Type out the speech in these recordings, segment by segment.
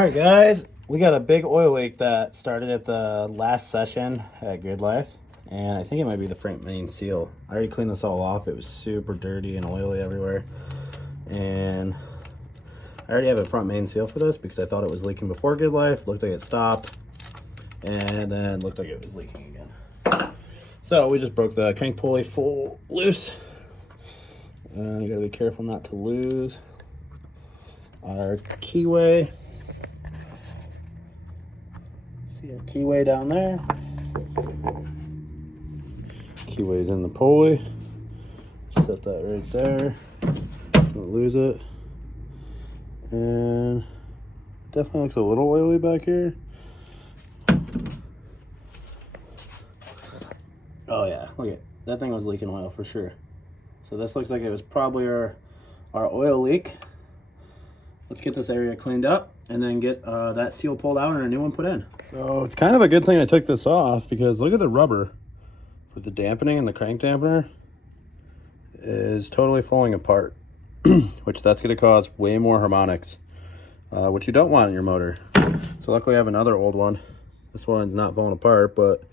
Alright guys, we got a big oil leak that started at the last session at Grid Life, and I think it might be the front main seal. I already cleaned this all off. It was super dirty and oily everywhere, and I already have a front main seal for this because I thought it was leaking before Grid Life. Looked like it stopped, and then looked like it was leaking again. So we just broke the crank pulley full loose. You gotta be careful not to lose our keyway. See our keyway down there. Keyway's in the pulley. Set that right there. Don't lose it. And it definitely looks a little oily back here. Oh yeah, look at that thing was leaking oil for sure. So this looks like it was probably our oil leak. Let's get this area cleaned up and then get that seal pulled out and a new one put in. So it's kind of a good thing I took this off because look at the rubber for the dampening, and the crank dampener is totally falling apart, which that's going to cause way more harmonics, which you don't want in your motor. So luckily I have another old one. This one's not falling apart, but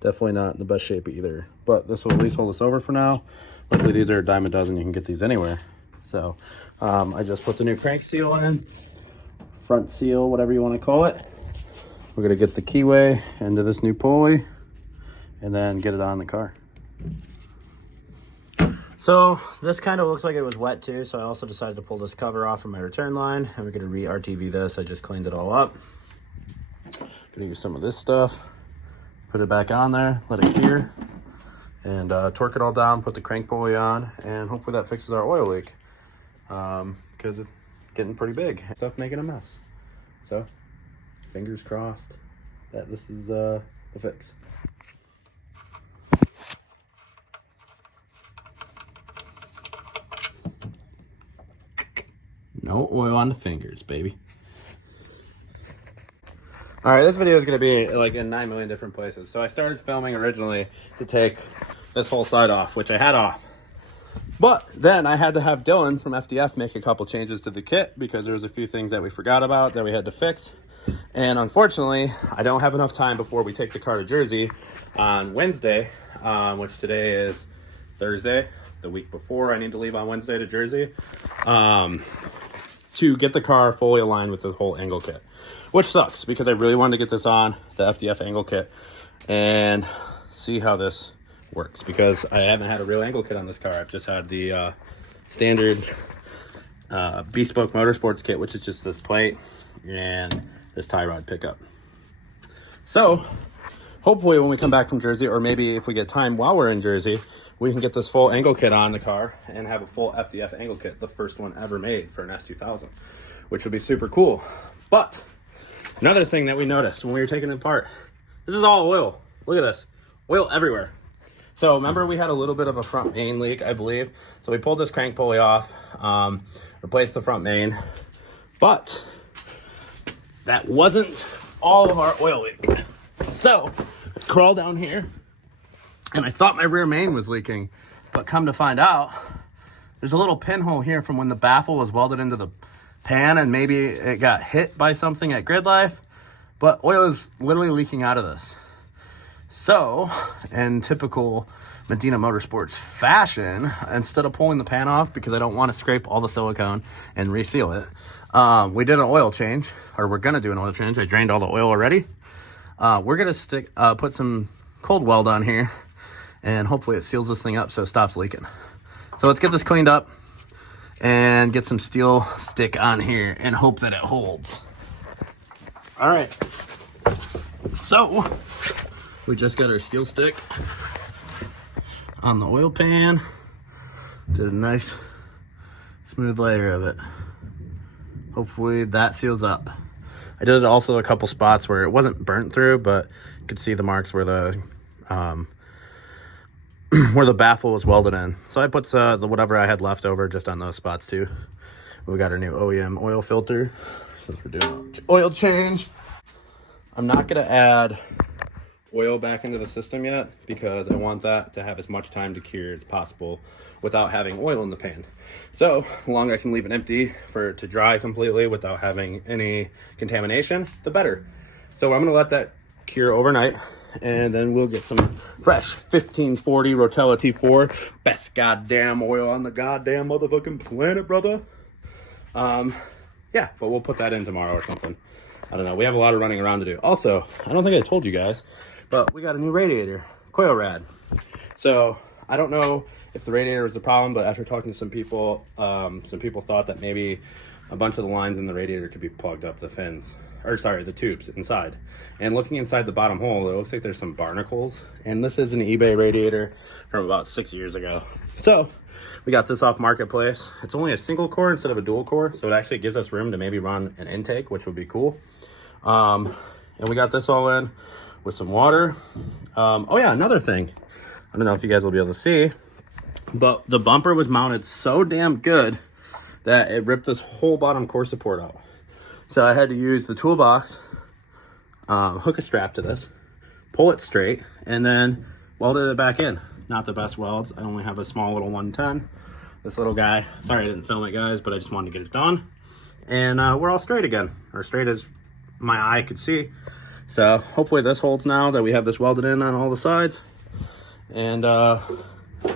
definitely not in the best shape either. But this will at least hold us over for now. Luckily these are a dime a dozen. You can get these anywhere. So I just put the new crank seal in, front seal, whatever you want to call it. We're gonna get the keyway into this new pulley and then get it on the car. So this kind of looks like it was wet too, so I also decided to pull this cover off from my return line, and we're gonna re-RTV this. I just cleaned it all up. Gonna use some of this stuff, put it back on there, let it cure, and torque it all down, put the crank pulley on, and hopefully that fixes our oil leak, because it's getting pretty big. Stuff making a mess. So fingers crossed that this is the fix. No oil on the fingers, baby. All right, this video is going to be like in 9 million different places. So I started filming originally to take this whole side off, which I had off. But then I had to have Dylan from FDF make a couple changes to the kit because there was a few things that we forgot about that we had to fix. And unfortunately, I don't have enough time before we take the car to Jersey on Wednesday, which today is Thursday, the week before. I need to leave on Wednesday to Jersey to get the car fully aligned with the whole angle kit, which sucks because I really wanted to get this on the FDF angle kit and see how this works, because I haven't had a real angle kit on this car. I've just had the standard Bespoke Motorsports kit, which is just this plate and this tie rod pickup. So hopefully when we come back from Jersey, or maybe if we get time while we're in Jersey, we can get this full angle kit on the car and have a full FDF angle kit, the first one ever made for an S2000, which would be super cool. But another thing that we noticed when we were taking it apart, this is all oil. Look at this, oil everywhere. So remember we had a little bit of a front main leak, I believe. So we pulled this crank pulley off, replaced the front main, but that wasn't all of our oil leak. So I crawled down here and I thought my rear main was leaking, but come to find out, there's a little pinhole here from when the baffle was welded into the pan, and maybe it got hit by something at Grid Life, but oil is literally leaking out of this. So, in typical Medina Motorsports fashion, instead of pulling the pan off, because I don't want to scrape all the silicone and reseal it, we did an oil change, or we're gonna do an oil change. I drained all the oil already. We're gonna put some cold weld on here, and hopefully it seals this thing up so it stops leaking. So let's get this cleaned up and get some steel stick on here and hope that it holds. All right, so we just got our steel stick on the oil pan, did a nice smooth layer of it. Hopefully that seals up. I did also a couple spots where it wasn't burnt through, but you could see the marks where the where the baffle was welded in. So I put the whatever I had left over just on those spots too. We got our new OEM oil filter since we're doing an oil change. I'm not gonna add oil back into the system yet because I want that to have as much time to cure as possible without having oil in the pan. So the longer I can leave it empty for it to dry completely without having any contamination, the better. So I'm gonna let that cure overnight, and then we'll get some fresh 1540 Rotella T4, best goddamn oil on the goddamn motherfucking planet, brother. Yeah, but we'll put that in tomorrow or something. I don't know. We have a lot of running around to do. Also, I don't think I told you guys, but we got a new radiator, coil rad. So I don't know if the radiator was the problem, but after talking to some people thought that maybe a bunch of the lines in the radiator could be plugged up, the fins, or sorry, the tubes inside. And looking inside the bottom hole, it looks like there's some barnacles. And this is an eBay radiator from about 6 years ago. So we got this off Marketplace. It's only a single core instead of a dual core, so it actually gives us room to maybe run an intake, which would be cool. And we got this all in with some water. Oh yeah, another thing. I don't know if you guys will be able to see, but the bumper was mounted so damn good that it ripped this whole bottom core support out. So I had to use the toolbox, hook a strap to this, pull it straight, and then welded it back in. Not the best welds. I only have a small little 110. This little guy, sorry I didn't film it, guys, but I just wanted to get it done. And we're all straight again, or straight as my eye could see. So hopefully this holds now that we have this welded in on all the sides. And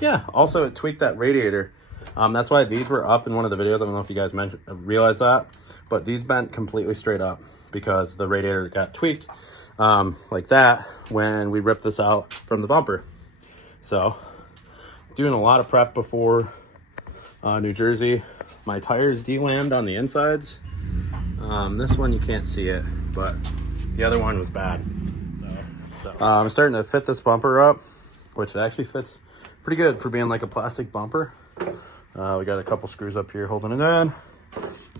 yeah, also it tweaked that radiator. That's why these were up in one of the videos. I don't know if you guys realized that, but these bent completely straight up because the radiator got tweaked like that when we ripped this out from the bumper. So doing a lot of prep before New Jersey. My tires delammed on the insides. This one you can't see it, but the other one was bad. I'm starting to fit this bumper up, which actually fits pretty good for being like a plastic bumper. We got a couple screws up here holding it in.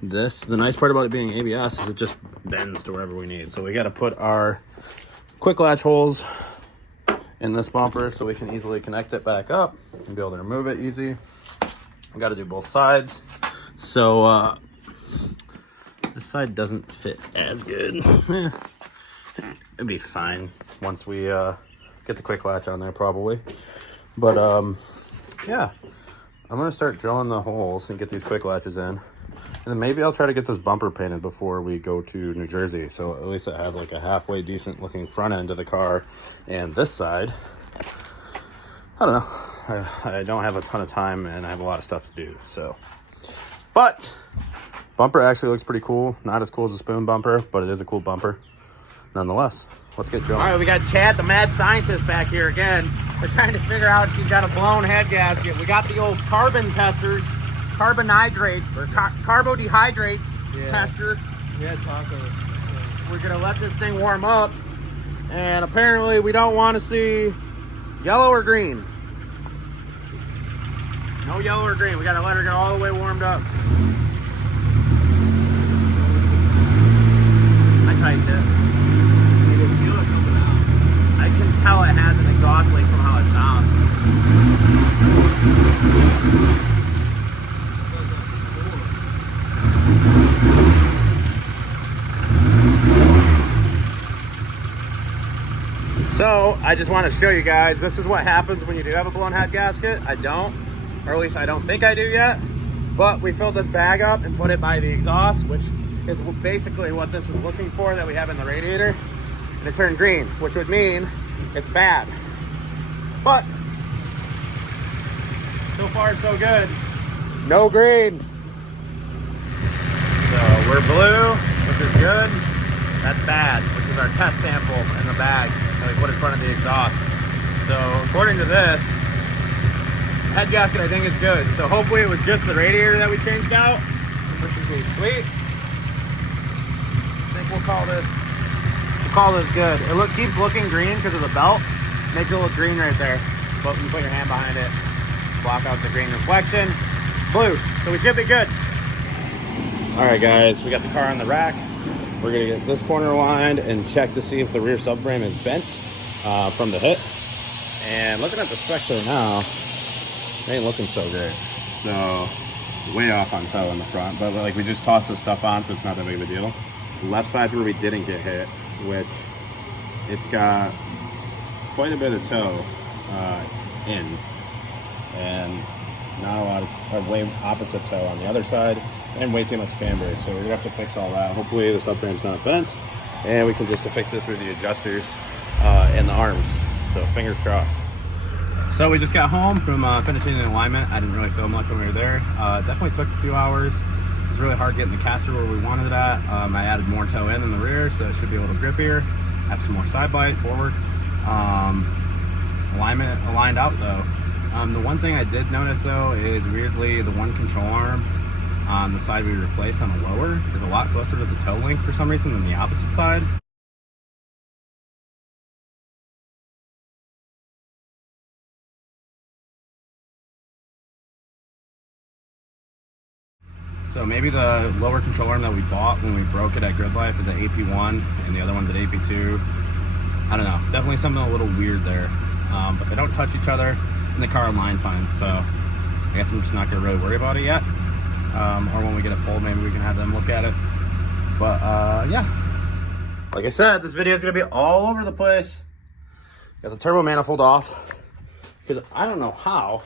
The nice part about it being ABS is it just bends to wherever we need. So we got to put our quick latch holes in this bumper so we can easily connect it back up and be able to remove it easy. We got to do both sides. So this side doesn't fit as good. It'd be fine once we get the quick latch on there probably. But yeah, I'm gonna start drilling the holes and get these quick latches in, and then maybe I'll try to get this bumper painted before we go to New Jersey, so at least it has like a halfway decent looking front end of the car. And this side, I don't know, I don't have a ton of time and I have a lot of stuff to do, so. But bumper actually looks pretty cool. Not as cool as a spoon bumper, but it is a cool bumper nonetheless. Let's get going. All right, we got Chad, the mad scientist, back here again. We're trying to figure out if she's got a blown head gasket. We got the old carbon testers, carbohydrates or carbodehydrates tester. We had tacos. We're gonna let this thing warm up, and apparently we don't want to see yellow or green. No yellow or green. We gotta let her get all the way warmed up. I tightened it. I can tell it has an exhaust leak from how it sounds. So I just want to show you guys, this is what happens when you do have a blown head gasket. I don't, or at least I don't think I do yet. But we filled this bag up and put it by the exhaust, which is basically what this is looking for that we have in the radiator. And it turned green, which would mean it's bad. But so far so good. No green. So we're blue, which is good. That's bad, which is our test sample in the bag that we put in front of the exhaust. So according to this, head gasket I think is good. So hopefully it was just the radiator that we changed out, which would be sweet. I think we'll call this good. It keeps looking green because of the belt. Makes it look green right there. But when you put your hand behind it, block out the green reflection. Blue. So we should be good. All right, guys, we got the car on the rack. We're gonna get this corner aligned and check to see if the rear subframe is bent from the hit. And looking at the specs right now, they ain't looking so great. So way off on tow in the front, but like we just tossed this stuff on, so it's not that big of a deal. The left side's where we didn't get hit, which it's got quite a bit of toe in, and not a lot of way opposite toe on the other side, and way too much camber. So we're gonna have to fix all that. Hopefully the subframe's not bent, and we can just fix it through the adjusters and the arms. So fingers crossed. So we just got home from finishing the alignment. I didn't really film much when we were there. Definitely took a few hours. It was really hard getting the caster where we wanted it at. I added more toe in the rear, so it should be a little grippier. Have some more side bite forward. Alignment aligned out though. The one thing I did notice though is weirdly the one control arm on the side we replaced on the lower is a lot closer to the toe link for some reason than the opposite side. So maybe the lower control arm that we bought when we broke it at Grid Life is at AP1 and the other one's at AP2. I don't know, definitely something a little weird there. But they don't touch each other and the car aligned fine. So I guess I'm just not gonna really worry about it yet. Or when we get it pulled, maybe we can have them look at it. But yeah, like I said, this video is gonna be all over the place. Got the turbo manifold off because I don't know how,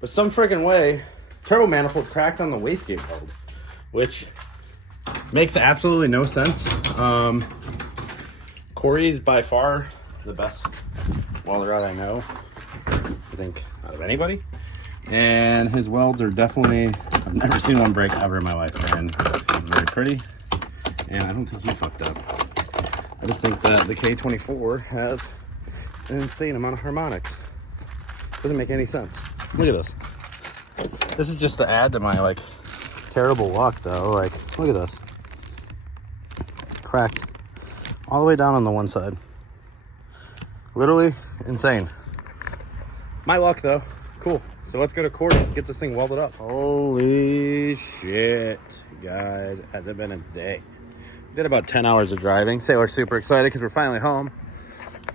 but some freaking way turbo manifold cracked on the wastegate weld, which makes absolutely no sense. Corey's by far the best welder I know, I think, out of anybody. And his welds are definitely, I've never seen one break ever in my life, man. Very pretty. And I don't think he fucked up. I just think that the K24 has an insane amount of harmonics. Doesn't make any sense. Look at this. This is just to add to my like terrible luck though. Like, look at this. Cracked all the way down on the one side. Literally insane. My luck though. Cool. So let's go to Corey's, get this thing welded up. Holy shit, guys. Has it been a day? We did about 10 hours of driving. Sailor's super excited because we're finally home.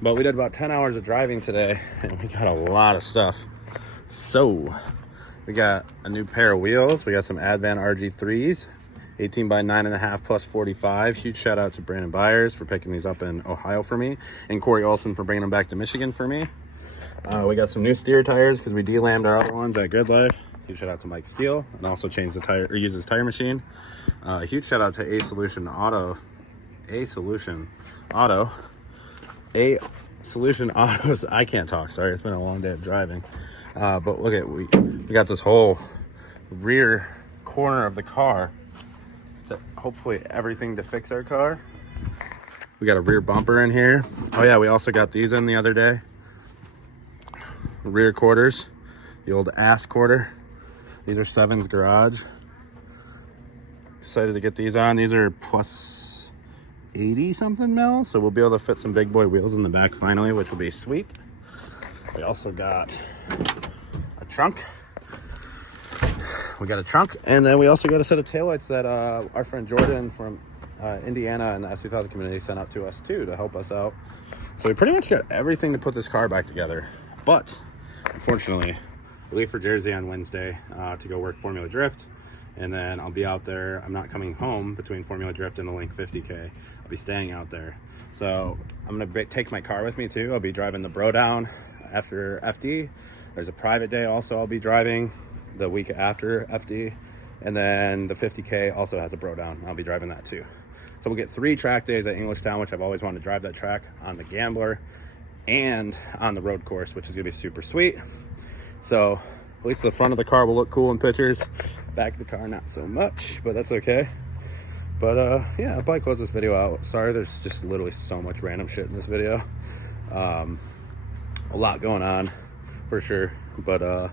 But we did about 10 hours of driving today and we got a lot of stuff. So we got a new pair of wheels. We got some Advan RG3s, 18 by 9.5 plus 45. Huge shout out to Brandon Byers for picking these up in Ohio for me, and Corey Olson for bringing them back to Michigan for me. We got some new steer tires because we de-lammed our other ones at Grid Life. Huge shout out to Mike Steele, and also changed the tire or uses tire machine. Huge shout out to A Solution Autos. I can't talk. Sorry, it's been a long day of driving. But look at we got this whole rear corner of the car. To hopefully everything to fix our car. We got a rear bumper in here. Oh yeah, we also got these in the other day. Rear quarters, the old ass quarter. These are Seven's Garage. Excited to get these on. These are plus 80 something mil, so we'll be able to fit some big boy wheels in the back finally, which will be sweet. We also got a trunk. We got a trunk, and then we also got a set of taillights that our friend Jordan from Indiana and the S2000 community sent out to us too to help us out. So we pretty much got everything to put this car back together. But unfortunately, we leave for Jersey on Wednesday to go work Formula Drift, and then I'll be out there. I'm not coming home between Formula Drift and the Link 50K. I'll be staying out there. So I'm gonna take my car with me too. I'll be driving the Bro Down after FD. There's a private day also I'll be driving the week after FD, and then the 50K also has a Bro Down. I'll be driving that too. So we'll get 3 track days at Englishtown, which I've always wanted to drive that track on the Gambler and on the road course, which is gonna be super sweet. So at least the front of the car will look cool in pictures. Back of the car, not so much, but that's okay. But yeah, I'll probably close this video out. Sorry, there's just literally so much random shit in this video. A lot going on for sure. But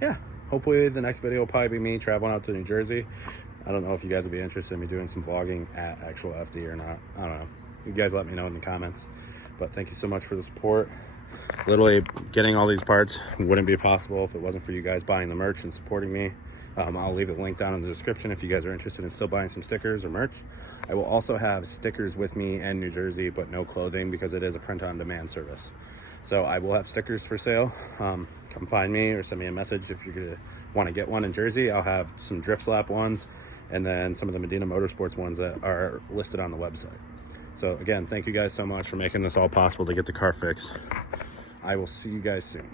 yeah, hopefully the next video will probably be me traveling out to New Jersey. I don't know if you guys would be interested in me doing some vlogging at actual FD or not. I don't know. You guys let me know in the comments. But thank you so much for the support. Literally getting all these parts wouldn't be possible if it wasn't for you guys buying the merch and supporting me. I'll leave a link down in the description if you guys are interested in still buying some stickers or merch. I will also have stickers with me in New Jersey, but no clothing because it is a print-on-demand service. So I will have stickers for sale. Come find me or send me a message if you're gonna want to get one in Jersey. I'll have some Drift Slap ones and then some of the Medina Motorsports ones that are listed on the website. So again, thank you guys so much for making this all possible to get the car fixed. I will see you guys soon.